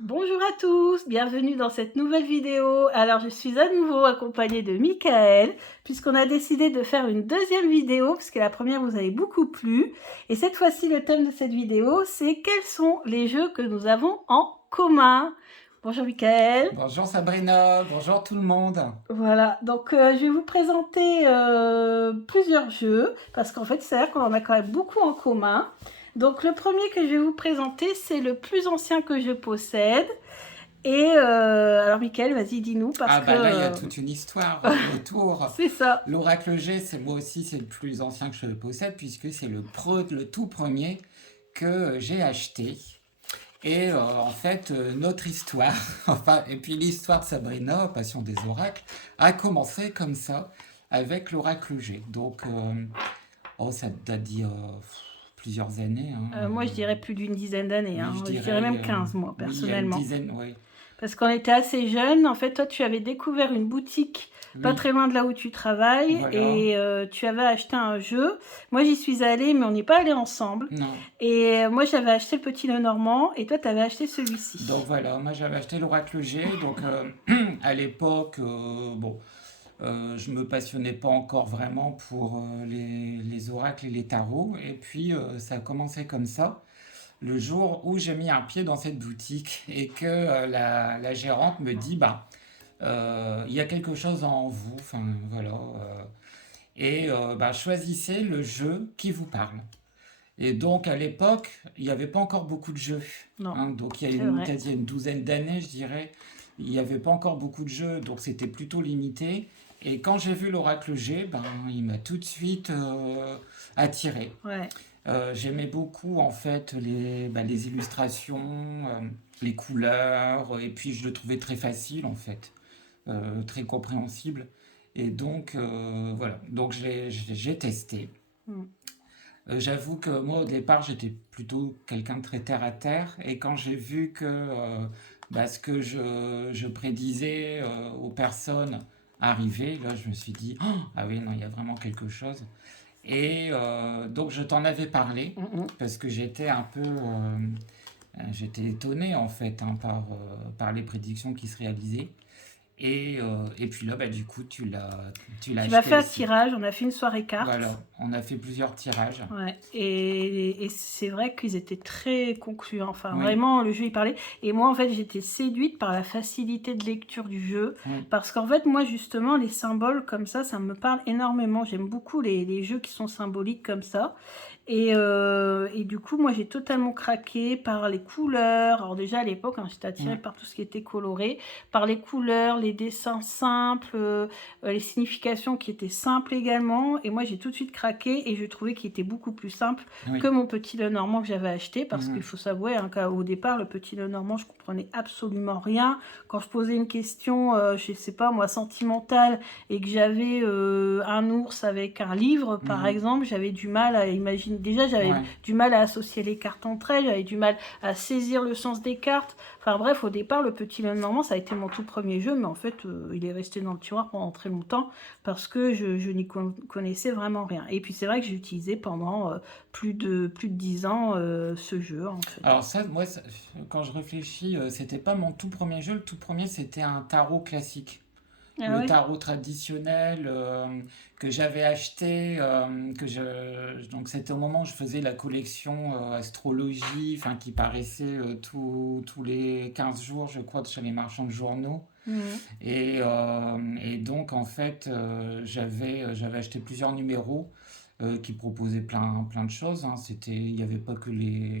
Bonjour à tous, bienvenue dans cette nouvelle vidéo. Alors je suis à nouveau accompagnée de Michael, puisqu'on a décidé de faire une deuxième vidéo, parce que la première vous avait beaucoup plu. Et cette fois-ci, le thème de cette vidéo, c'est quels sont les jeux que nous avons en commun. Bonjour Michael. Bonjour Sabrina, bonjour tout le monde. Voilà, donc je vais vous présenter plusieurs jeux, parce qu'en fait, c'est vrai qu'on en a quand même beaucoup en commun. Donc le premier que je vais vous présenter, c'est le plus ancien que je possède. Et alors, Mickaël, vas-y, dis-nous, parce Ah que bah là il y a toute une histoire autour. c'est ça. L'Oracle G, c'est moi aussi, c'est le plus ancien que je possède puisque c'est le tout premier que j'ai acheté. Et en fait, notre histoire, enfin, et puis l'histoire de Sabrina, Passion des oracles, a commencé comme ça avec l'Oracle G. Donc, oh, ça date d'il y a plusieurs années, hein, Moi, je dirais plus d'une dizaine d'années. oui, Hein. je Je dirais dirais, même 15, moi, oui, il y a une personnellement. dizaine, oui. Parce qu'on était assez jeunes. En fait, toi, tu avais découvert une boutique pas Oui, très loin de là où tu travailles voilà. et tu avais acheté un jeu. Moi, j'y suis allée, mais on n'est pas allés ensemble. Non. Et moi, j'avais acheté le Petit Lenormand et toi, tu avais acheté Donc celui-ci. voilà, moi j'avais acheté l'Oracle G. Donc à l'époque, bon, je me passionnais pas encore vraiment pour les oracles et les tarots. Et puis ça a commencé comme ça. Le jour où j'ai mis un pied dans cette boutique et que la gérante me dit, bah, il y a quelque chose en vous. Enfin voilà. Et bah, choisissez le jeu qui vous parle. Et donc à l'époque, il n'y avait pas encore beaucoup de jeux, Non, hein. Donc il y a c'est vrai. quasi une douzaine d'années, je dirais, il n'y avait pas encore beaucoup de jeux, donc c'était plutôt limité. Et quand j'ai vu l'Oracle G, ben, il m'a tout de suite attiré. Ouais. J'aimais beaucoup en fait les illustrations, les couleurs, et puis je le trouvais très facile en fait, très compréhensible. Et donc voilà, donc j'ai testé. Mm. J'avoue que moi, au départ, j'étais plutôt quelqu'un de très terre à terre. Et quand j'ai vu que bah, ce que je prédisais aux personnes arrivait, là, je me suis dit, oh, ah oui, non, il y a vraiment quelque chose. Et donc, je t'en avais parlé, Mm, mm. parce que j'étais un peu... j'étais étonné, en fait, hein, par les prédictions qui se réalisaient. Et puis là, bah, du coup, tu l'as Tu m'as acheté fait un aussi. tirage, on a fait une soirée cartes. Voilà, on a fait plusieurs tirages. Ouais, et c'est vrai qu'ils étaient très concluants. Enfin, Oui, vraiment, le jeu, il parlait. Et moi, en fait, j'étais séduite par la facilité de lecture du jeu. oui. Parce qu'en fait, moi, justement, les symboles comme ça me parle énormément. J'aime beaucoup les jeux qui sont symboliques comme ça. Et du coup, moi, j'ai totalement craqué par les couleurs. Alors déjà, à l'époque, hein, j'étais attirée Mm. par tout ce qui était coloré. Par les couleurs, les dessins simples, les significations qui étaient simples également. Et moi, j'ai tout de suite craqué et je trouvais qu'il était beaucoup plus simple que Oui. mon Petit Lenormand que j'avais acheté. Parce qu'il Mhm. faut s'avouer hein, qu'au départ, le Petit Lenormand, je comprenais absolument rien. Quand je posais une question, je sais pas moi, sentimentale, et que j'avais un ours avec un livre, par Mhm. exemple, j'avais du mal à imaginer. Déjà, j'avais Ouais. du mal à associer les cartes entre elles, j'avais du mal à saisir le sens des cartes. Enfin bref, au départ, le Petit Lenormand, ça a été mon tout premier jeu, mais en fait, il est resté dans le tiroir pendant très longtemps parce que je n'y connaissais vraiment rien. Et puis c'est vrai que j'ai utilisé pendant plus de 10 ans ce jeu, en fait. Alors ça, moi, quand je réfléchis, c'était pas mon tout premier jeu. Le tout premier, c'était un tarot classique. Ah Le oui. tarot traditionnel que j'avais acheté, donc c'était au moment où je faisais la collection astrologie, enfin qui paraissait tous les 15 jours, je crois, chez les marchands de journaux. Mhm. Et donc, en fait, j'avais acheté plusieurs numéros qui proposaient plein de choses, hein. Il n'y avait pas que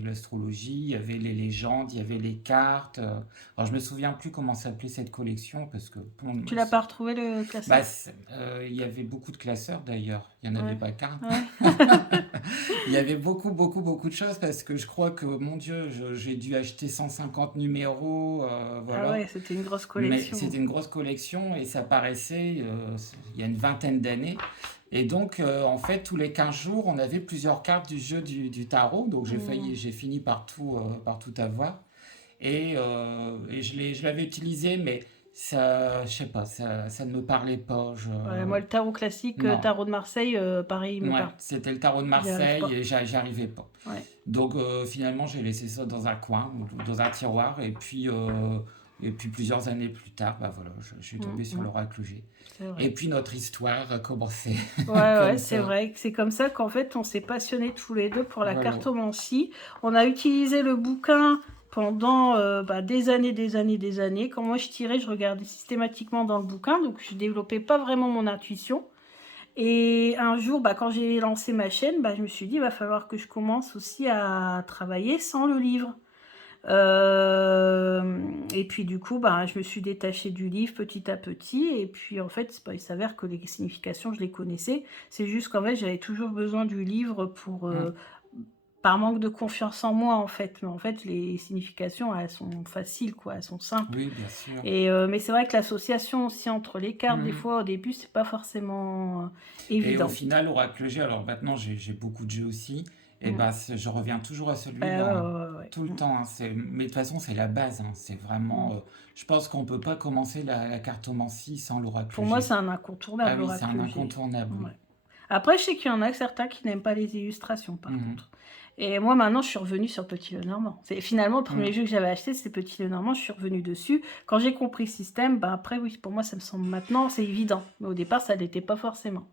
l'astrologie, il y avait les légendes, il y avait les cartes. Alors, je me souviens plus comment s'appelait cette collection parce que bon, Tu l'as pas retrouvé le bah, classeur? il y avait beaucoup de classeurs d'ailleurs. Il n'y en avait Ouais. pas qu'un. Ouais. Il y avait beaucoup de choses parce que je crois que, mon Dieu, j'ai dû acheter 150 numéros, Ah voilà. ouais, c'était une grosse Mais collection. c'était une grosse collection et ça paraissait il y a une vingtaine d'années. Et donc, en fait, tous les 15 jours, on avait plusieurs cartes du jeu du tarot. Donc, Mhm. j'ai fini par tout avoir. Et je l'avais utilisé, mais ça, je sais pas, ça ne me parlait pas. Ouais, moi, le tarot classique, Non, tarot de Marseille, pareil, il me ouais, parle. c'était le tarot de J'y arrive Marseille pas. et j'y arrivais pas. Ouais. Donc finalement, j'ai laissé ça dans un coin, ou dans un tiroir, et puis plusieurs années plus tard, bah voilà, je suis tombé sur Mm. l'oracle G. C'est Et vrai. puis notre histoire a commencé Ouais, comme ouais, c'est ça. vrai que c'est comme ça qu'en fait, on s'est passionnés tous les deux pour la Voilà. cartomancie. On a utilisé le bouquin pendant des années, des années, des années. Quand moi je tirais, je regardais systématiquement dans le bouquin, donc je développais pas vraiment mon intuition. Et un jour, quand j'ai lancé ma chaîne, je me suis dit, il va falloir que je commence aussi à travailler sans le livre. Et puis du coup, je me suis détachée du livre petit à petit. Et puis en fait, il s'avère que les significations, je les connaissais. C'est juste qu'en fait, j'avais toujours besoin du livre pour, Mm. par manque de confiance en moi en fait. Mais en fait, les significations, elles sont faciles, quoi. Elles sont simples. Oui, bien sûr. Et mais c'est vrai que l'association aussi entre les cartes, des Mhm. fois, au début, c'est pas forcément Et au évident. final, l'oracle G, alors maintenant j'ai beaucoup de jeux aussi, et Mm. ben je reviens toujours à Ouais, celui-là, hein. ouais, ouais, ouais. Tout le Mm. temps, hein. Mais de toute façon, c'est la base, hein. C'est vraiment. Mm. Je pense qu'on peut pas commencer la cartomancie sans l'oracle Pour moi, G. c'est un Ah incontournable, oui, c'est un l'oracle G. incontournable, oui. Ouais. Après, je sais qu'il y en a certains qui n'aiment pas les illustrations, par Mhm. contre. Et moi, maintenant, je suis revenue sur Petit Lenormand. C'est finalement le premier Mhm. jeu que j'avais acheté, c'est Petit Lenormand. Je suis revenue dessus. Quand j'ai compris le système, après, oui, pour moi, ça me semble maintenant, c'est évident. Mais au départ, ça l'était pas forcément.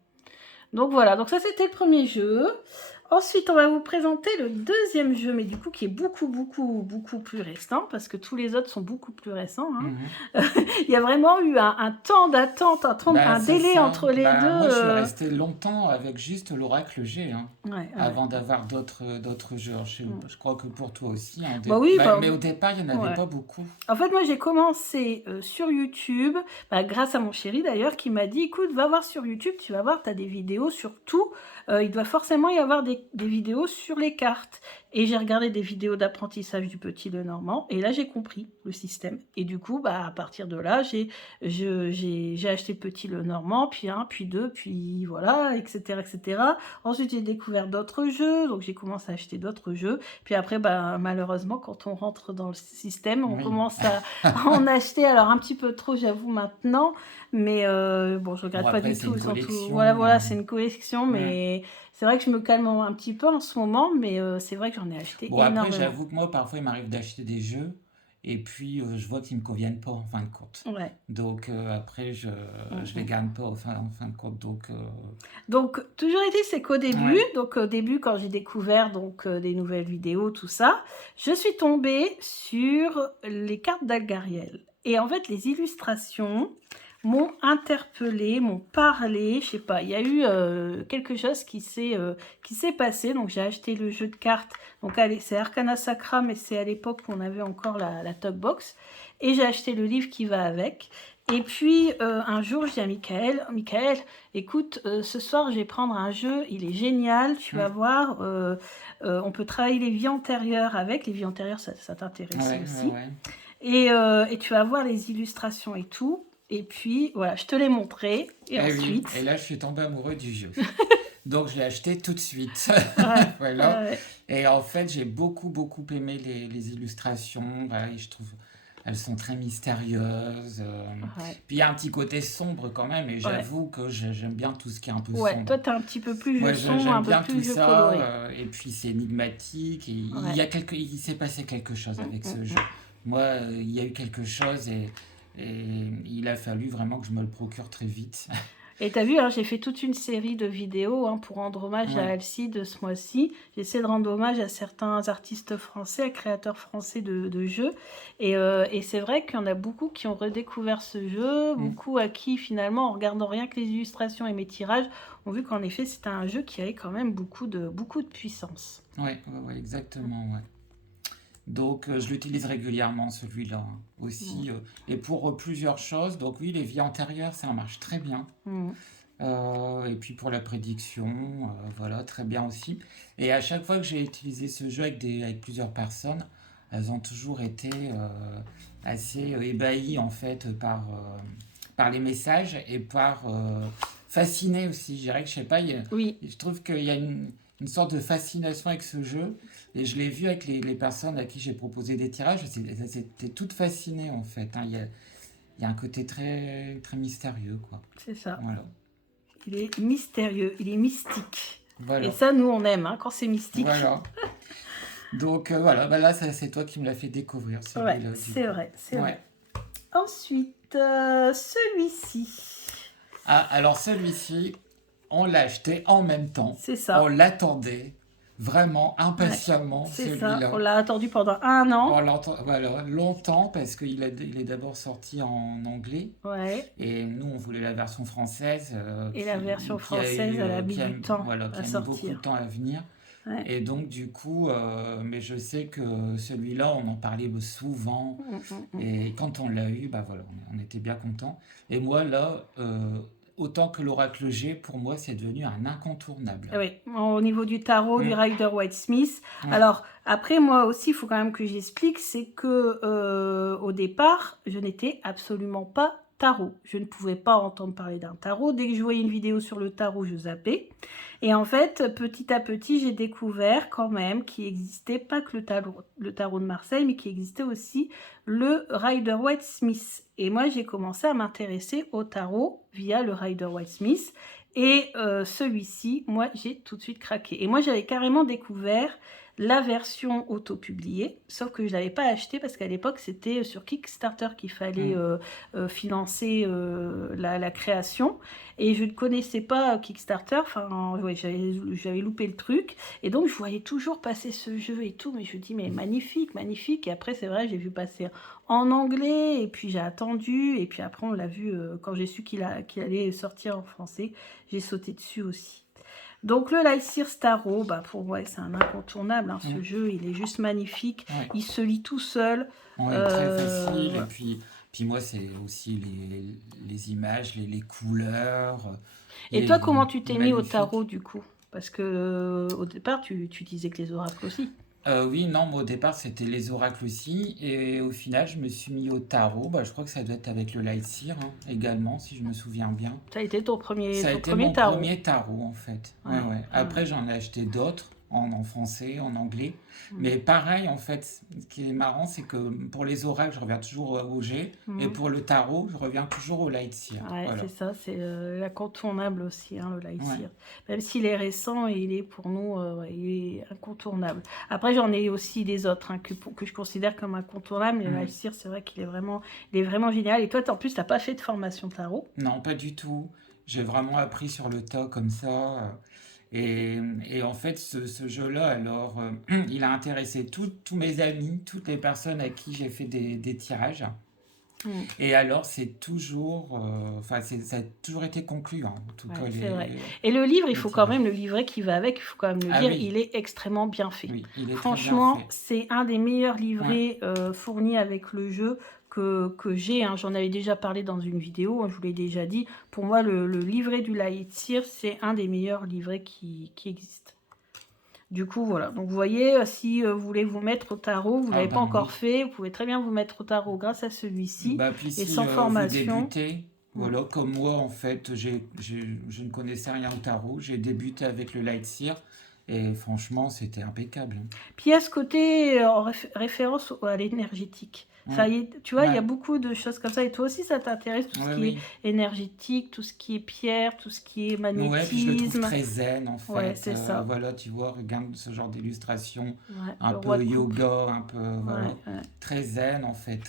Donc voilà, donc ça c'était le premier jeu. Ensuite, on va vous présenter le deuxième jeu, mais du coup qui est beaucoup, beaucoup, beaucoup plus récent, parce que tous les autres sont beaucoup plus récents. Hein. Mhm. Il y a vraiment eu un temps d'attente, Bah, un c'est délai ça. entre les deux. Bah, moi, je suis resté longtemps avec juste l'oracle G, hein, Ouais, ouais. avant d'avoir d'autres jeux. Alors, je crois que pour toi aussi, hein, Bah oui, mais au départ, il n'y en avait ouais. pas beaucoup. En fait, moi, j'ai commencé sur YouTube, grâce à mon chéri d'ailleurs, qui m'a dit, écoute, va voir sur YouTube, tu vas voir, tu as des vidéos sur tout. Il doit forcément y avoir des vidéos sur les cartes. Et j'ai regardé des vidéos d'apprentissage du Petit Lenormand, et là, j'ai compris le système. Et du coup, à partir de là, j'ai acheté Petit Lenormand, puis un, puis deux, puis voilà, etc., etc. Ensuite, j'ai découvert d'autres jeux, donc j'ai commencé à acheter d'autres jeux. Puis après, malheureusement, quand on rentre dans le système, on Oui. commence à en acheter. Alors, un petit peu trop, j'avoue, maintenant. Mais bon, je regrette Bon, pas après, du c'est tout. une Ils sont tout... collection. Voilà, c'est une collection. Hmm. Mais c'est vrai que je me calme un petit peu en ce moment. Mais c'est vrai que j'en ai acheté Bon, après, énormément. j'avoue que moi, parfois, il m'arrive d'acheter des jeux et puis je vois qu'ils ne me conviennent pas en fin de compte. Ouais. Donc après, je les garde pas en fin de compte. Donc, toujours été, c'est qu'au début, Ouais. donc au début, quand j'ai découvert des nouvelles vidéos, tout ça, je suis tombée sur les cartes d'Algariel. Et en fait, les illustrations m'ont interpellée, m'ont parlé, je sais pas, il y a eu quelque chose qui s'est passé. Donc, j'ai acheté le jeu de cartes. Donc, c'est Arcana Sacra, mais c'est à l'époque où on avait encore la top box. Et j'ai acheté le livre qui va avec. Et puis, un jour, je dis à Michael, écoute, ce soir, je vais prendre un jeu, il est génial, tu vas voir, on peut travailler les vies antérieures avec, les vies antérieures, ça t'intéressait Ouais, aussi. ouais. Et tu vas voir les illustrations et tout. Et puis, voilà, je te l'ai montré. Et ensuite... Oui. Et là, je suis tombé amoureux du jeu. Donc, je l'ai acheté tout de suite. Ouais, Voilà. ouais. Et en fait, j'ai beaucoup, beaucoup aimé les illustrations. Voilà, je trouve elles sont très mystérieuses. Ouais. Puis il y a un petit côté sombre quand même. Et j'avoue que j'aime bien tout ce qui est un peu Ouais, sombre. toi, t'es un petit peu plus Moi, jeu sombre, j'aime un peu bien tout plus jeu ça. coloré. Et puis, c'est énigmatique. Et Ouais. il s'est passé quelque chose avec ce jeu. Moi, il y a eu quelque chose et il a fallu vraiment que je me le procure très vite. Et t'as vu, hein, j'ai fait toute une série de vidéos pour rendre hommage à Ouais. Alcide ce mois-ci. J'essaie de rendre hommage à certains artistes français, à créateurs français de jeux. Et c'est vrai qu'il y en a beaucoup qui ont redécouvert ce jeu, beaucoup à qui finalement, en regardant rien que les illustrations et mes tirages, ont vu qu'en effet c'était un jeu qui avait quand même beaucoup de puissance. Ouais, exactement, ouais. Donc, je l'utilise régulièrement, celui-là, hein, aussi. Et pour plusieurs choses. Donc, oui, les vies antérieures, ça marche très bien. Et puis pour la prédiction, voilà, très bien aussi. Et à chaque fois que j'ai utilisé ce jeu avec plusieurs personnes, elles ont toujours été assez ébahies, en fait, par les messages et fascinées aussi. Je dirais que, je sais pas, Oui. je trouve qu'il y a une sorte de fascination avec ce jeu. Et je l'ai vu avec les personnes à qui j'ai proposé des tirages, elles étaient toutes fascinées en fait, hein. Il il y a un côté très, très mystérieux, quoi. C'est ça. Voilà. Il est mystérieux, il est mystique. Voilà. Et ça, nous, on aime hein, quand c'est mystique. Voilà. Donc voilà, bah là, c'est toi qui me l'as fait découvrir, Ouais, celui-là. c'est vrai, c'est Ouais. vrai. Ensuite, celui-ci. Ah, alors celui-ci, on l'a acheté en même temps. C'est ça. On l'attendait vraiment impatiemment, C'est ça. celui-là. On l'a attendu pendant 1 an. On l'entend, voilà, longtemps parce qu'il est d'abord sorti en anglais Ouais. et nous on voulait la version française Et la version française, elle a mis du temps voilà, qui à a mis beaucoup de sortir. temps à venir. Ouais. Et donc du coup, mais je sais que celui-là on en parlait souvent et quand on l'a eu, bah voilà, on était bien contents. Et moi là, autant que l'Oracle G, pour moi c'est devenu un incontournable. Oui, au niveau du tarot, du Rider-Waite-Smith. Ouais. Alors, après, moi aussi, il faut quand même que j'explique, c'est que au départ, je n'étais absolument pas tarot. Je ne pouvais pas entendre parler d'un tarot. Dès que je voyais une vidéo sur le tarot, je zappais. Et en fait, petit à petit, j'ai découvert quand même qu'il existait pas que le tarot de Marseille, mais qu'il existait aussi le Rider-Waite-Smith. Et moi, j'ai commencé à m'intéresser au tarot via le Rider-Waite-Smith. Et celui-ci, moi, j'ai tout de suite craqué. Et moi, j'avais carrément découvert la version auto-publiée, sauf que je ne l'avais pas acheté parce qu'à l'époque, c'était sur Kickstarter qu'il fallait financer la création. Et je ne connaissais pas Kickstarter, enfin, ouais, j'avais loupé le truc. Et donc, je voyais toujours passer ce jeu et tout, mais je me dis, mais magnifique, magnifique. Et après, c'est vrai, j'ai vu passer en anglais, et puis j'ai attendu, et puis après, on l'a vu quand j'ai su qu'il allait sortir en français, j'ai sauté dessus aussi. Donc le Lightseer Tarot, bah pour moi c'est un incontournable, hein, ce jeu, il est juste magnifique, il se lit tout seul. Très facile, et puis moi c'est aussi les images, les couleurs. Et toi comment tu t'es mis au tarot du coup? Parce que au départ tu disais que les oracles aussi. Oui, non, moi au départ c'était les oracles aussi, et au final je me suis mis au tarot. Bah, je crois que ça doit être avec le Lightseer également, si je me souviens bien. Ça a été ton premier Ça a ton été premier mon tarot. premier tarot en fait. Ouais. Après j'en ai acheté d'autres en français, en anglais. Mais pareil en fait, ce qui est marrant c'est que pour les oracles je reviens toujours au G, et pour le tarot je reviens toujours au Lightseer. Ouais, Voilà. c'est ça, c'est l'incontournable aussi, hein, le Lightseer. Même s'il est récent, il est pour nous il est incontournable. Après, j'en ai aussi des autres hein, que je considère comme incontournables. Mais le Lightseer, c'est vrai qu'il est vraiment génial. Et toi, en plus, tu n'as pas fait de formation tarot? Non, pas du tout. J'ai vraiment appris sur le tas comme ça. Et en fait, ce jeu-là, alors, il a intéressé tous mes amis, toutes les personnes à qui j'ai fait des tirages. Et alors, c'est toujours, ça a toujours été conclu, hein, en tout cas. C'est vrai. Et le livre, il faut quand même le livret qui va avec, il faut quand même le dire, oui. il est extrêmement bien fait. Oui, il est franchement, très bien fait. c'est un des meilleurs livrets fournis avec le jeu que j'ai. Hein. J'en avais déjà parlé dans une vidéo, hein, je vous l'ai déjà dit. Pour moi, le livret du Lightseer, c'est un des meilleurs livrets qui existent. Du coup, voilà. Donc, vous voyez, si vous voulez vous mettre au tarot, vous ne l'avez pas encore fait, vous pouvez très bien vous mettre au tarot grâce à celui-ci. Puis et si sans formation. vous débutez, voilà, comme moi, en fait, je ne connaissais rien au tarot. J'ai débuté avec le Lightseer. Et franchement, c'était impeccable. Puis il y a ce côté en référence à l'énergétique. Ça y est, tu vois, il y a beaucoup de choses comme ça. Et toi aussi, ça t'intéresse, tout ce qui est énergétique, tout ce qui est pierre, tout ce qui est magnétisme. Ouais, puis je le trouve très zen, en fait. Ouais, c'est ça. Voilà, tu vois, regarde ce genre d'illustration. Ouais, un peu yoga, un peu, voilà. Très zen, en fait.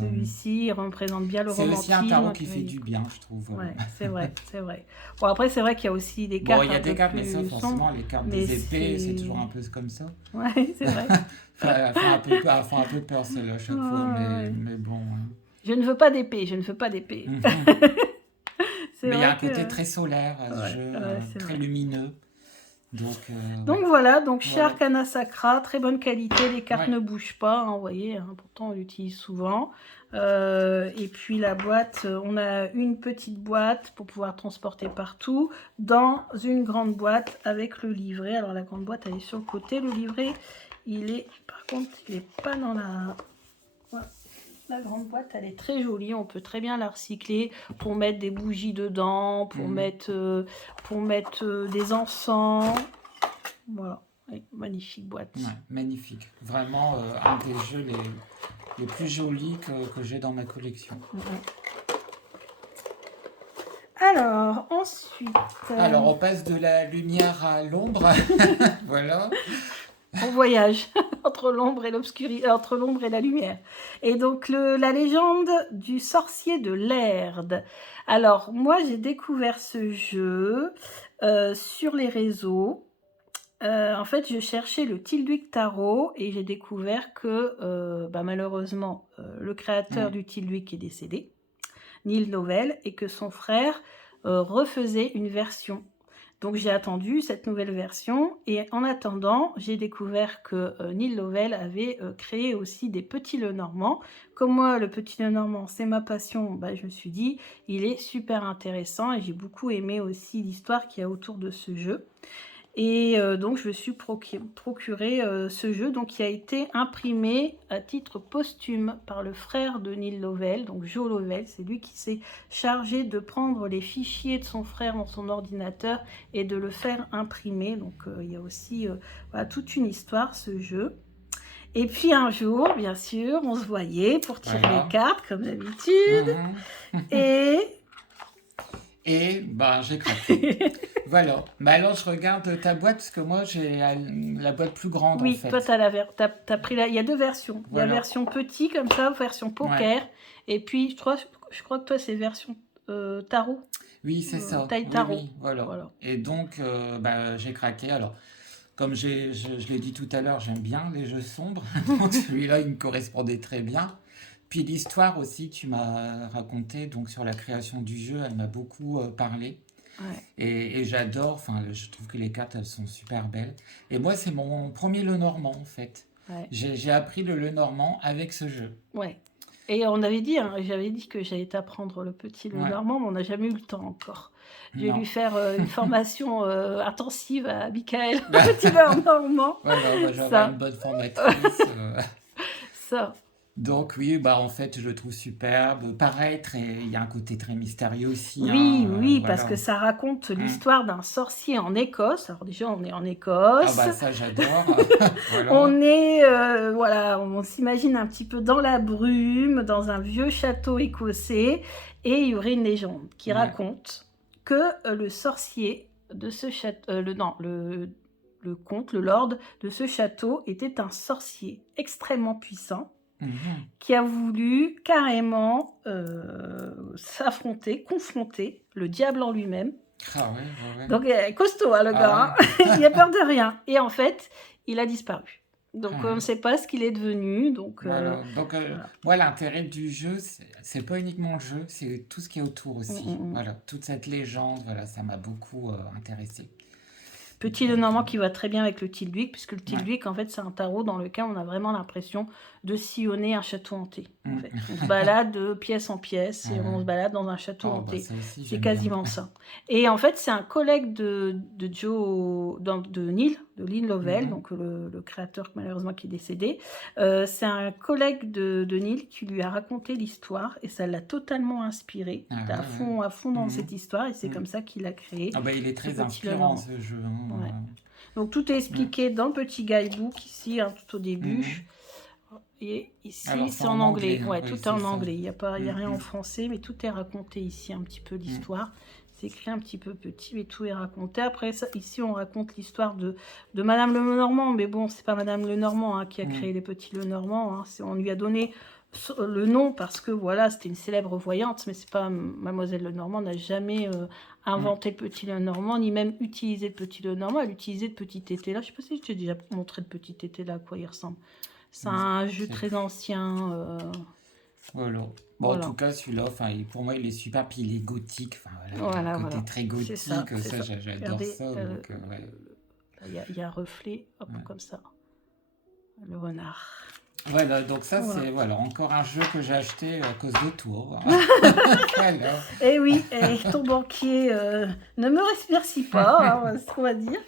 Celui-ci, il représente bien le romantisme. C'est aussi un tarot qui fait du bien, je trouve. Ouais, c'est vrai, c'est vrai. Bon, après, c'est vrai qu'il y a aussi des cartes. Bon, il y a des cartes, mais ça, sombres, forcément, les cartes des épées, c'est toujours un peu comme ça. Ouais, c'est vrai. Elles font un peu peur, celle-là, à chaque fois, mais bon. Je ne veux pas d'épée, je ne veux pas d'épée. Mais il y a un côté très solaire à ce jeu, très lumineux. Donc voilà, chez Arcana Sacra, très bonne qualité, les cartes ne bougent pas, hein, vous voyez, hein, pourtant on l'utilise souvent. Et puis la boîte, on a une petite boîte pour pouvoir transporter partout, dans une grande boîte avec le livret. Alors la grande boîte elle est sur le côté, le livret par contre il n'est pas dans la... Voilà. La grande boîte, elle est très jolie. On peut très bien la recycler pour mettre des bougies dedans, pour mettre des encens. Voilà, magnifique boîte. Ouais, magnifique. Vraiment un des jeux les plus jolis que j'ai dans ma collection. Alors, ensuite, Alors, on passe de la lumière à l'ombre. Voilà. on voyage entre l'ombre et l'obscurité, entre l'ombre et la lumière. Et donc, la légende du sorcier de l'Erde. Alors, moi, j'ai découvert ce jeu sur les réseaux. En fait, je cherchais le Tilduik Tarot et j'ai découvert que, malheureusement, le créateur Mm. du Tilduik est décédé, Neil Novell, et que son frère refaisait une version. Donc j'ai attendu cette nouvelle version et en attendant, j'ai découvert que Neil Novell avait créé aussi des petits Lenormand. Comme moi, le petit Lenormand, c'est ma passion, je me suis dit, il est super intéressant et j'ai beaucoup aimé aussi l'histoire qu'il y a autour de ce jeu. Et donc, je me suis procuré ce jeu donc, qui a été imprimé à titre posthume par le frère de Neil Lovell, donc Joe Lovell. C'est lui qui s'est chargé de prendre les fichiers de son frère dans son ordinateur et de le faire imprimer. Donc, il y a aussi toute une histoire, ce jeu. Et puis un jour, bien sûr, on se voyait pour tirer les cartes, comme d'habitude. Et j'ai craqué. Voilà. Alors, je regarde ta boîte parce que moi, j'ai la boîte plus grande, en fait. Oui, toi, t'as pris il y a deux versions. Voilà. Il y a version petit, comme ça, version poker. Ouais. Et puis, je crois que toi, c'est version tarot. Oui, c'est ça. Taille tarot. Oui, voilà. Et donc, j'ai craqué. Alors, comme je l'ai dit tout à l'heure, j'aime bien les jeux sombres. Donc, celui-là, il me correspondait très bien. Puis l'histoire aussi que tu m'as racontée donc sur la création du jeu, elle m'a beaucoup parlé. Ouais. Et j'adore, je trouve que les cartes, elles sont super belles. Et moi, c'est mon premier Lenormand, en fait. Ouais. J'ai appris le Lenormand avec ce jeu. Ouais. Et on avait dit, j'avais dit que j'allais t'apprendre le petit Lenormand, mais on n'a jamais eu le temps encore. J'ai dû faire une formation intensive à Michael, le petit Lenormand. Voilà, moi, j'avais une bonne formatrice. Ça. Donc oui, en fait, je le trouve superbe. Pareil, il y a un côté très mystérieux aussi. Oui, voilà. Parce que ça raconte l'histoire d'un sorcier en Écosse. Alors déjà, on est en Écosse. Ah ça, j'adore. Voilà. On est, on s'imagine un petit peu dans la brume, dans un vieux château écossais. Et il y aurait une légende qui raconte que le sorcier de ce château, le comte, le lord de ce château était un sorcier extrêmement puissant. Qui a voulu carrément confronter le diable en lui-même. Ah ouais. Donc, costaud, le gars. Il a peur de rien. Et en fait, il a disparu. Donc, on ne sait pas ce qu'il est devenu. Donc, voilà. Moi, l'intérêt du jeu, c'est pas uniquement le jeu, c'est tout ce qui est autour aussi. Voilà, toute cette légende, ça m'a beaucoup intéressé. Petit Lenormand qui va très bien avec le Tilduik, puisque le Tilduik, en fait, c'est un tarot dans lequel on a vraiment l'impression de sillonner un château hanté. En fait. On se balade de pièce en pièce et on se balade dans un château hanté. C'est quasiment ça. Et en fait, c'est un collègue de Neil Lovell, donc le créateur malheureusement qui est décédé. C'est un collègue de Neil qui lui a raconté l'histoire et ça l'a totalement inspiré. À fond dans cette histoire et c'est comme ça qu'il a créé. Il est très inspirant ce jeu. Ouais. Donc tout est expliqué dans le petit guidebook ici, tout au début. Et ici, c'est en anglais. Ouais, tout est en anglais. Il n'y a rien en français, mais tout est raconté ici, un petit peu l'histoire. C'est écrit un petit peu petit, mais tout est raconté. Après, ici, on raconte l'histoire de Madame Lenormand. Mais bon, c'est pas Madame Lenormand qui a créé les petits Lenormand. On lui a donné le nom parce que c'était une célèbre voyante, mais c'est pas Mademoiselle Lenormand n'a jamais inventé le petit Lenormand, ni même utilisé le petit Lenormand. Elle utilisait le petit tété là. Je sais pas si je t'ai déjà montré le petit tété là, à quoi il ressemble. C'est un jeu très ancien. Voilà. En tout cas, celui-là, pour moi, il est super, puis il est gothique. Un côté très gothique, ça j'adore ça. Il y a un reflet, comme ça. Le renard. Voilà, donc ça, c'est encore un jeu que j'ai acheté à cause de toi. Et oui, ton banquier ne me remercie pas, c'est ce qu'on va dire.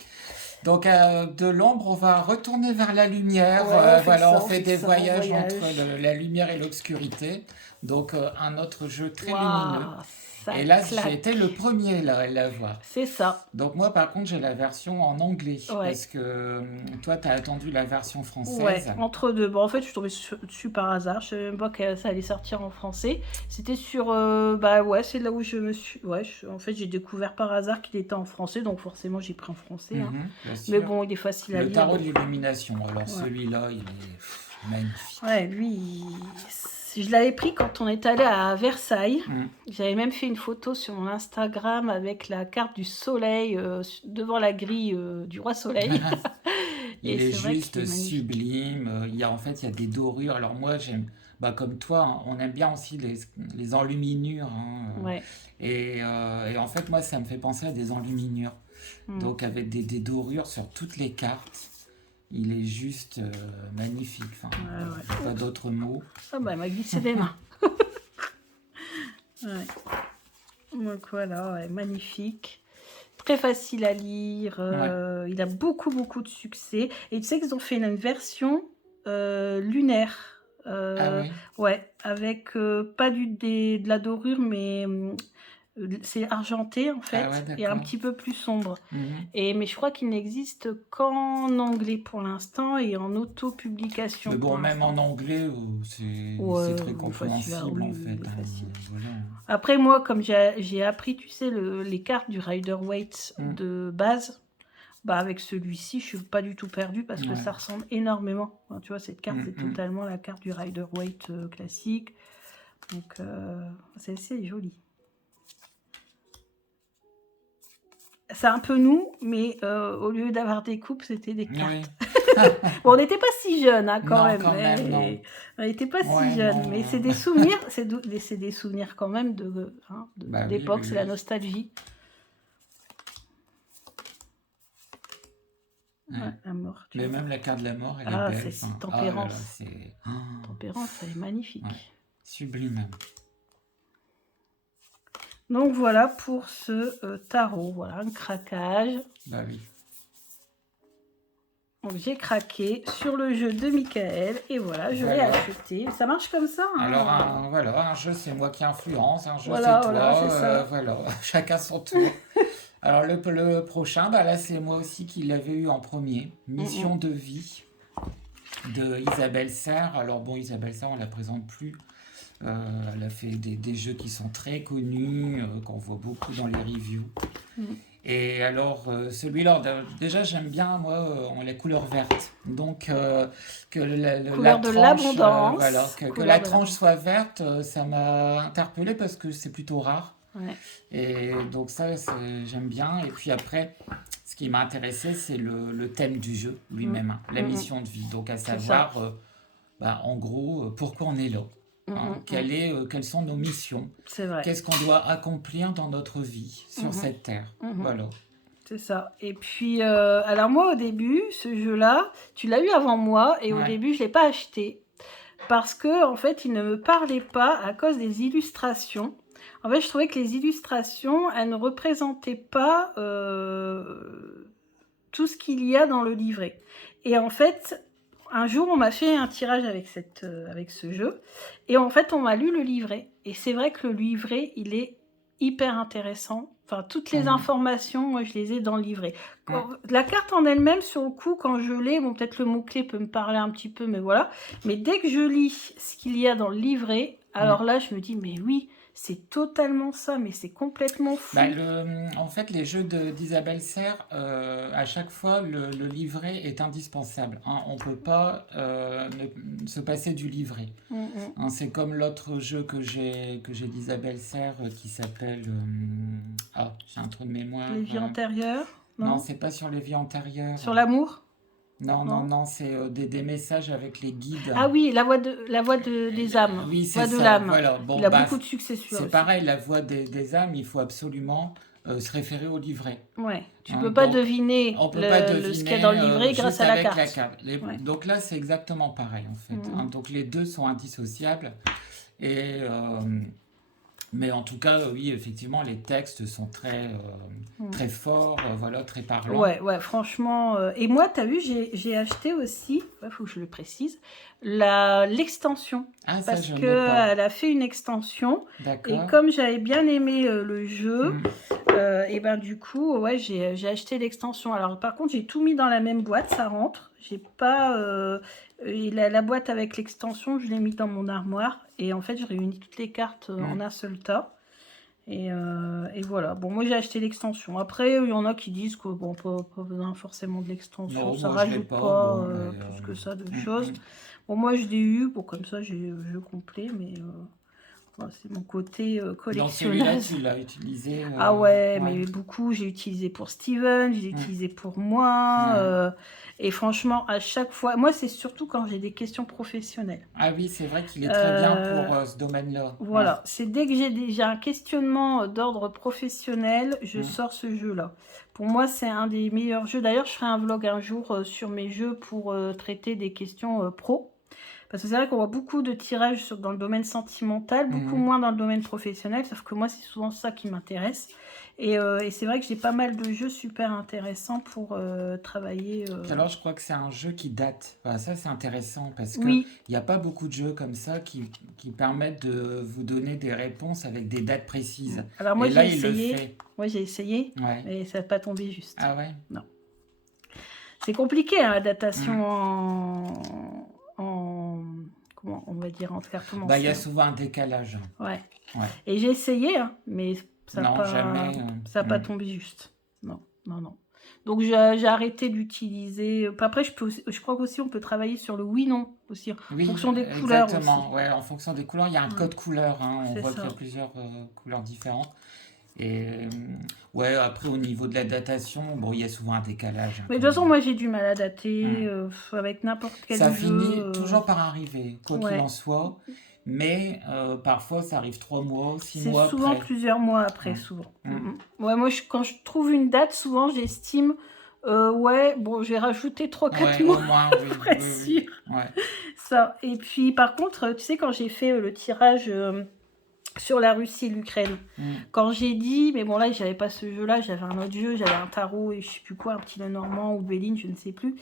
Donc, de l'ombre, on va retourner vers la lumière. On fait des voyages entre la lumière et l'obscurité. Donc, un autre jeu très lumineux. Ça Et là, j'ai claque. été le premier là, à l'avoir. C'est ça. Donc moi, par contre, j'ai la version en anglais, Ouais. parce que toi, tu as attendu la version Ouais, française. entre deux. Bon, en fait, je suis tombée dessus par hasard. Je savais même pas que ça allait sortir en français. C'était sur. Bah ouais, c'est là où je me suis. Ouais, en fait, j'ai découvert par hasard qu'il était en français, donc forcément, j'ai pris en français. Hein. Bien Mais sûr. bon, il est facile à Le lire. tarot de Donc, l'illumination. Alors ouais. celui-là, il est magnifique. Ouais, lui, je l'avais pris quand on est allé à Versailles. J'avais même fait une photo sur mon Instagram avec la carte du soleil devant la grille du roi soleil. Il Et est c'est vrai qu'il est juste magnifique. sublime. En fait, il y a des dorures. Alors moi, j'aime, bah, comme toi, hein, on aime bien aussi les enluminures. Hein, Ouais. et en fait, moi, ça me fait penser à des enluminures. Donc avec des dorures sur toutes les cartes. Il est juste magnifique. Enfin, Ouais. pas d'autres mots. Ah bah, elle m'a glissé des mains. Ouais. Donc voilà, ouais, magnifique. Très facile à lire. Ouais. Il a beaucoup, beaucoup de succès. Et tu sais qu'ils ont fait une version lunaire. Ah oui. Ouais, avec pas de la dorure, mais c'est argenté en Ah ouais, fait, et un d'accord. petit peu plus sombre. Mhm. Mais je crois qu'il n'existe qu'en anglais pour l'instant et en auto-publication Mais pour bon, même l'instant. en anglais, c'est Ouais, très il est facile à compréhensible en oui, fait. il est Hein, facile. voilà. Après, moi, comme j'ai appris, tu sais, les cartes du Rider-Waite Mm. de base, bah avec celui-ci, je suis pas du tout perdue parce que Ouais. ça ressemble énormément. Enfin, tu vois, cette carte, Mm, c'est mm. totalement la carte du Rider-Waite classique. Donc, celle-ci est jolie. C'est un peu nous, mais au lieu d'avoir des coupes, c'était des cartes. Oui. Bon, on n'était pas si jeunes, hein, quand Non, même. quand même, non. Mais on n'était pas Ouais, si jeunes, non. mais c'est des souvenirs, c'est des souvenirs quand même Bah oui, d'époque, oui, c'est la oui. nostalgie. Ouais. Ouais, la mort. Tu Mais vois. même la carte de la mort, elle est Ah, belle. c'est Enfin, Tempérance. là là, c'est Tempérance, elle est magnifique. ouais, sublime. Donc voilà pour ce tarot. Voilà, un craquage. Bah oui. Donc j'ai craqué sur le jeu de Michael et voilà, je l'ai acheté. Ça marche comme ça. Hein. Alors voilà, un jeu c'est moi qui influence, un jeu Voilà, c'est voilà, toi, c'est ça. voilà, chacun son tour. Alors le prochain, bah là c'est moi aussi qui l'avais eu en premier, Mission de vie de Isabelle Serre. Alors bon, Isabelle Serre on la présente plus. Elle a fait des jeux qui sont très connus, qu'on voit beaucoup dans les reviews. Et alors, celui-là, déjà, j'aime bien, moi, la couleur verte. Donc, que Couleur de l'abondance. voilà, que la tranche soit verte, ça m'a interpellé parce que c'est plutôt rare. Ouais. Et donc, ça, j'aime bien. Et puis après, ce qui m'a intéressé, c'est le thème du jeu lui-même, hein, la mission de vie. Donc, à savoir, en gros, pourquoi on est là. Hein, quelles sont nos missions? C'est vrai. Qu'est-ce qu'on doit accomplir dans notre vie sur cette terre? Voilà. C'est ça. Et puis, alors moi, au début, ce jeu-là, tu l'as eu avant moi, et au début, je ne l'ai pas acheté. Parce que, en fait, il ne me parlait pas à cause des illustrations. En fait, je trouvais que les illustrations, elles ne représentaient pas tout ce qu'il y a dans le livret. Et en fait, un jour, on m'a fait un tirage avec ce jeu. Et en fait, on m'a lu le livret. Et c'est vrai que le livret, il est hyper intéressant. Enfin, toutes les informations, moi, je les ai dans le livret. La carte en elle-même, sur le coup, quand je l'ai, bon, peut-être le mot-clé peut me parler un petit peu, mais voilà. Mais dès que je lis ce qu'il y a dans le livret, alors là, je me dis, mais oui, c'est totalement ça, mais c'est complètement fou. Bah, en fait, les jeux d'Isabelle Serre, à chaque fois, le livret est indispensable. Hein. On ne peut pas se passer du livret. Hein, c'est comme l'autre jeu que j'ai d'Isabelle Serre qui s'appelle... j'ai un trou de mémoire. Les vies antérieures? Non, c'est pas sur les vies antérieures. Sur l'amour? Non, c'est des messages avec les guides. Ah oui, la voix des âmes. Oui, c'est voix ça. de l'âme. Voilà. Bon, il a beaucoup de succès sur. C'est pareil, la voix des âmes, il faut absolument se référer au livret. Ouais. Tu peux pas deviner ce qu'il y a dans le livret grâce à la carte. Donc là, c'est exactement pareil en fait. Hein. Donc les deux sont indissociables. Et Mais en tout cas, oui, effectivement, les textes sont Mm. très forts, voilà, très parlants. Ouais, ouais, franchement. Et moi, t'as vu, j'ai acheté aussi, il faut que je le précise, l'extension. Ah, ça, Parce je que n'ai pas. elle a fait une extension. Et D'accord. comme j'avais bien aimé le jeu, Hmm. et ben du coup, ouais, j'ai acheté l'extension. Alors par contre, j'ai tout mis dans la même boîte, ça rentre. J'ai pas et la boîte avec l'extension, je l'ai mis dans mon armoire. Et en fait, je réunis toutes les cartes en Hmm. un seul tas. Et voilà. Bon, moi j'ai acheté l'extension. Après, il y en a qui disent que bon, pas besoin forcément de l'extension, Non, ça moi, je l'ai rajoute pas. pas Bon, mais... plus que ça de hmm, choses. hmm. Bon, moi je l'ai eu, bon, comme ça j'ai le jeu complet, mais voilà, c'est mon côté Dans celui-là, collectionneuse. tu l'as utilisé. Ah ouais, Ouais. mais beaucoup, j'ai utilisé pour Steven, j'ai Hmm. utilisé pour moi. Ouais. Et franchement, à chaque fois, moi c'est surtout quand j'ai des questions professionnelles. Ah oui, c'est vrai qu'il est très bien Euh, pour ce domaine-là. Ouais. voilà, c'est dès que j'ai déjà un questionnement d'ordre professionnel, je Hmm. sors ce jeu-là. Pour moi, c'est un des meilleurs jeux. D'ailleurs, je ferai un vlog un jour sur mes jeux pour traiter des questions pro. Parce que c'est vrai qu'on voit beaucoup de tirages dans le domaine sentimental, beaucoup Hmm. moins dans le domaine professionnel, sauf que moi, c'est souvent ça qui m'intéresse. Et c'est vrai que j'ai pas mal de jeux super intéressants pour travailler. Alors, je crois que c'est un jeu qui date. Voilà, ça, c'est intéressant parce que Oui, il n'y a pas beaucoup de jeux comme ça qui permettent de vous donner des réponses avec des dates précises. alors Et là, il le fait. moi j'ai essayé, Ouais. mais ça n'a pas tombé juste. Ah ouais? Non. C'est compliqué, hein, la Hmm. datation en, comment on va dire, en Bah, il y a cartomancien. souvent un décalage. Ouais. Ouais. Et j'ai essayé, hein, mais Non, jamais. ça a pas Hmm. tombé juste. Non, non, non. Donc j'ai arrêté d'utiliser. Après, je crois qu'aussi on peut travailler sur le oui/non aussi, en Oui, fonction des couleurs aussi. exactement. Ouais, en fonction des couleurs, il y a un Ouais, code couleur, hein. On c'est voit qu'il y a ça. plusieurs couleurs différentes. Et ouais, après, au niveau de la datation, bon, il y a souvent un décalage, hein, Mais de quand toute façon, même. moi j'ai du mal à dater Hmm. avec n'importe Ça quel jeu. finit toujours par arriver, quoi qu'il en Ouais. soit. Mais parfois, ça arrive 3 mois, six C'est mois souvent après. plusieurs mois après, Hmm. souvent. Hmm. Ouais, moi, quand je trouve une date, souvent, j'estime, ouais, bon, j'ai rajouté 3 4 Ouais, mois, au moins, à peu oui, près oui, sûr. oui. Ouais. Ça. Et puis, par contre, tu sais, quand j'ai fait le tirage sur la Russie et l'Ukraine, Hmm. quand j'ai dit, mais bon, là, j'avais pas ce jeu-là, j'avais un autre jeu, j'avais un tarot et je sais plus quoi, un petit Lenormand ou Béline, je ne sais plus.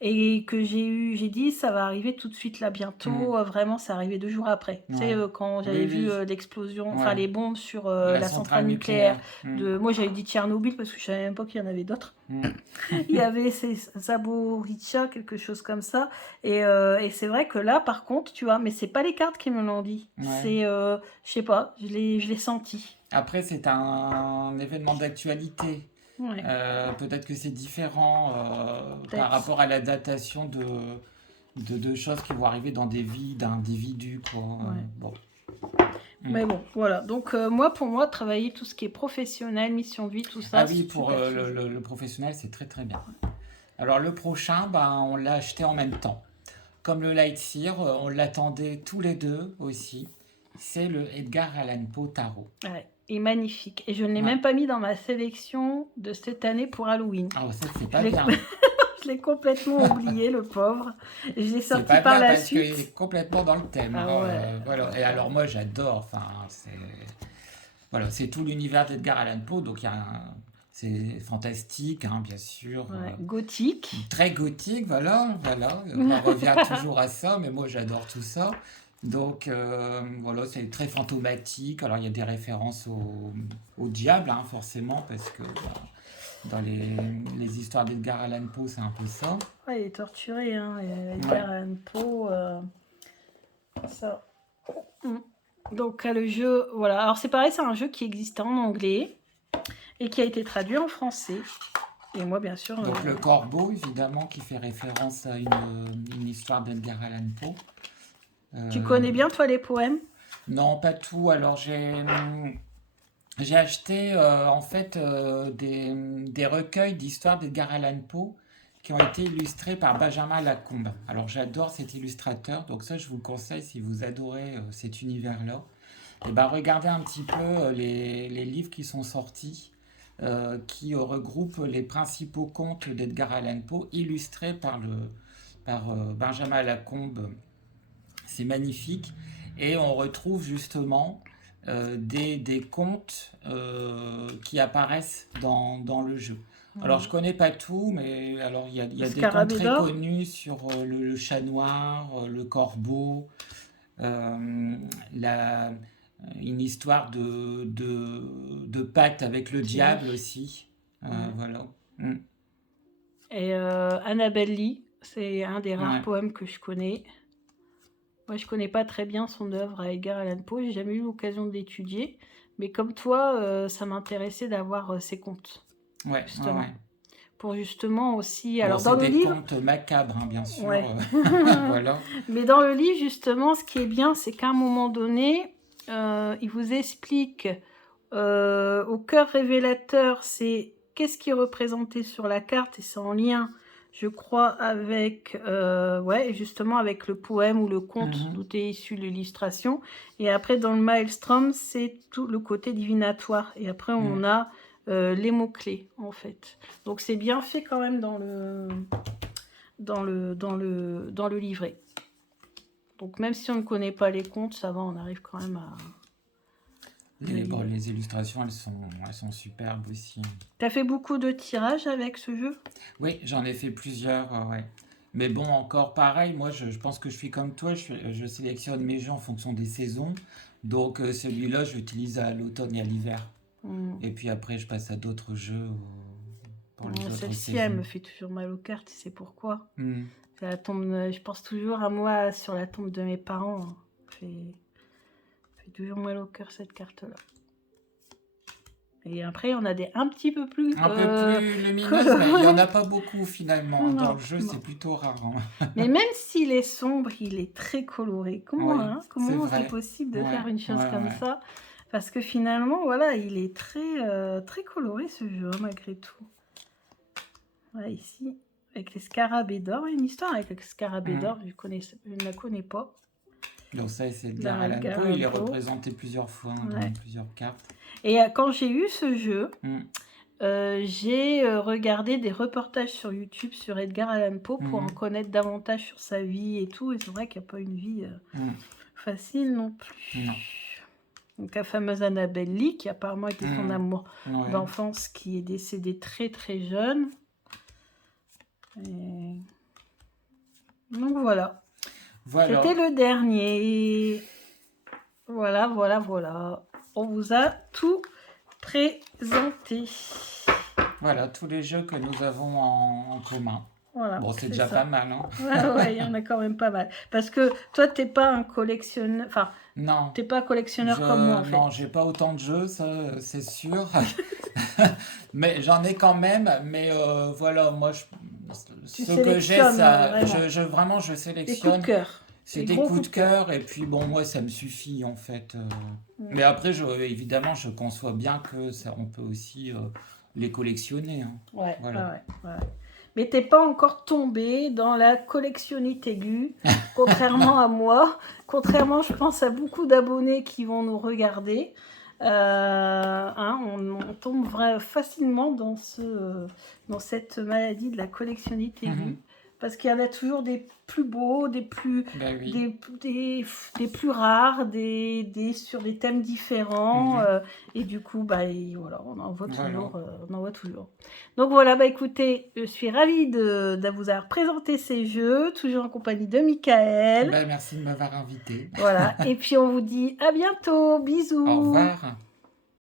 Et que j'ai dit, ça va arriver tout de suite là Hmm. bientôt. Vraiment, c'est arrivé 2 jours après. Tu sais, Ouais. quand Oui, j'avais vu oui. l'explosion, enfin Ouais. les bombes sur La la centrale centrale nucléaire nucléaire. Hmm. moi j'avais dit Tchernobyl parce que je savais même pas qu'il y en avait d'autres. Hmm. Il y avait Zaporizhzhia, quelque chose comme ça. Et c'est vrai que là, par contre, tu vois, mais c'est pas les cartes qui me l'ont dit. Ouais. C'est, je sais pas, je l'ai senti. Après, c'est un événement d'actualité. Ouais, Peut-être que c'est différent par peut-être. rapport à la datation de choses qui vont arriver dans des vies d'individus, quoi. Ouais. Bon. Mais Hmm. bon, voilà. Donc, pour moi, travailler tout ce qui est professionnel, mission vie, tout Ah ça, oui, c'est pour super ce jeu. le professionnel, c'est très très bien. Alors le prochain, ben, on l'a acheté en même temps. Comme le Lightseer, on l'attendait tous les deux aussi. C'est le Edgar Allan Poe Tarot. Ouais, et magnifique. Et je ne l'ai Ouais. même pas mis dans ma sélection de cette année pour Halloween. Ah, ça, c'est Je pas l'ai bien. je l'ai complètement oublié, le pauvre. Je l'ai C'est sorti pas par bien la parce qu'il suite. est complètement dans le thème, Ah hein, ouais, voilà. Et alors moi j'adore, enfin c'est tout l'univers d'Edgar Allan Poe, donc c'est fantastique, hein, bien sûr, ouais. Gothique. très gothique, voilà. On revient toujours à ça, mais moi j'adore tout ça. Donc voilà, c'est très fantomatique. Alors il y a des références au diable, hein, forcément, parce que dans les histoires d'Edgar Allan Poe, c'est un peu ça. Ouais, il est torturé, hein. Ouais. Edgar Allan Poe, ça. Mm. Donc, le jeu, voilà. Alors, c'est pareil, c'est un jeu qui existait en anglais et qui a été traduit en français. Et moi, bien sûr. Donc le corbeau, évidemment, qui fait référence à une histoire d'Edgar Allan Poe. Tu connais bien, toi, les poèmes? Non, pas tout. Alors j'ai acheté en fait des recueils d'histoires d'Edgar Allan Poe qui ont été illustrés par Benjamin Lacombe. Alors j'adore cet illustrateur, donc ça je vous le conseille si vous adorez cet univers-là. Et ben regardez un petit peu les livres qui sont sortis, qui regroupent les principaux contes d'Edgar Allan Poe illustrés par Benjamin Lacombe. C'est magnifique. Et on retrouve justement des contes qui apparaissent dans le jeu. Alors, je connais pas tout, mais alors il y Le a des contes scarabée très d'or. connus sur le chat noir, le corbeau, euh, la, une histoire de pacte avec le Thierry. diable aussi. Ouais. Voilà. Mm. Et Annabelle Lee, c'est un des rares Ouais. poèmes que je connais. Moi, je connais pas très bien son œuvre à Edgar Allan Poe, j'ai jamais eu l'occasion de l'étudier. Mais comme toi, ça m'intéressait d'avoir ses contes, Ouais, ouais, justement. ouais. Pour justement aussi... Bon, Alors, dans c'est le des livre... contes macabres, hein, bien sûr. Ouais. Voilà. Mais dans le livre, justement, ce qui est bien, c'est qu'à un moment donné, il vous explique au cœur révélateur, c'est qu'est-ce qui est représenté sur la carte, et c'est en lien, je crois, avec ouais, justement avec le poème ou le conte Mhm. d'où est issue l'illustration. Et après, dans le Maelstrom, c'est tout le côté divinatoire. Et après, on Mm. a les mots-clés, en fait. Donc, c'est bien fait quand même dans le livret. Donc, même si on ne connaît pas les contes, ça va, on arrive quand même à... Bon, les illustrations, elles sont superbes aussi. T'as fait beaucoup de tirages avec ce jeu? Oui, j'en ai fait plusieurs, ouais. Mais bon, encore pareil, moi je pense que je suis comme toi, je sélectionne mes jeux en fonction des saisons. Donc celui-là, je l'utilise à l'automne et à l'hiver. Et puis après, je passe à d'autres jeux pour les autres Celle-ci, elle me saisons. fait toujours mal au cœur, tu sais pourquoi? Hmm. C'est la tombe, je pense toujours à moi sur la tombe de mes parents. Hein. Fait toujours mal au cœur cette carte-là. Et après, on a des un petit peu plus Un peu plus lumineuse, mais il n'y en a pas beaucoup finalement. Dans Non, le jeu, non. c'est plutôt rare. Hein. Mais même s'il est sombre, il est très coloré. Comment, Oui, hein, c'est comment c'est vrai. possible de Ouais, faire une chose ouais, comme ouais. ça? Parce que finalement, voilà, il est très, très coloré ce jeu, hein, malgré tout. Voilà, ici, avec les scarabées d'or. Il y a une histoire avec les scarabées d'or, je ne la connais pas. Donc ça, c'est Edgar Dans Allan Edgar Poe. Il est Allan Poe. représenté plusieurs fois hein, Ouais. dans plusieurs cartes. Et quand j'ai eu ce jeu, j'ai regardé des reportages sur YouTube sur Edgar Allan Poe pour en connaître davantage sur sa vie et tout. Et c'est vrai qu'il n'y a pas une vie facile non plus. Non. Donc la fameuse Annabelle Lee, qui apparemment était son amour Ouais. d'enfance, qui est décédé très très jeune. Et... Donc voilà. Voilà. C'était le dernier. Voilà, voilà, voilà. On vous a tout présenté. Voilà, tous les jeux que nous avons en commun. Voilà, Bon, c'est déjà ça. pas mal. Hein. Ouais, il y en a quand même pas mal. Parce que toi, t'es pas un collectionneur... Enfin, non. T'es pas collectionneur comme moi, en fait. Non, j'ai pas autant de jeux, ça, c'est sûr. Mais j'en ai quand même. Mais voilà, moi, ce que j'ai, ça, vraiment. je Des coups de sélectionne. cœur. C'est des coups de cœur. Et puis, bon, moi, ça me suffit, en fait. Mais après, évidemment, je conçois bien que ça, on peut aussi les collectionner. Hein. Ouais, Voilà. ouais. Mais t'es pas encore tombé dans la collectionnite aiguë, contrairement à moi. Contrairement, je pense, à beaucoup d'abonnés qui vont nous regarder. On tombe facilement dans cette maladie de la collectionnite aiguë. Parce qu'il y en a toujours des plus beaux, des plus rares, sur des thèmes différents. Et du coup, voilà, on en voit toujours. Donc voilà, écoutez, je suis ravie de vous avoir présenté ces jeux, toujours en compagnie de Michael. Merci de m'avoir invité. Voilà, et puis on vous dit à bientôt, bisous. Au revoir.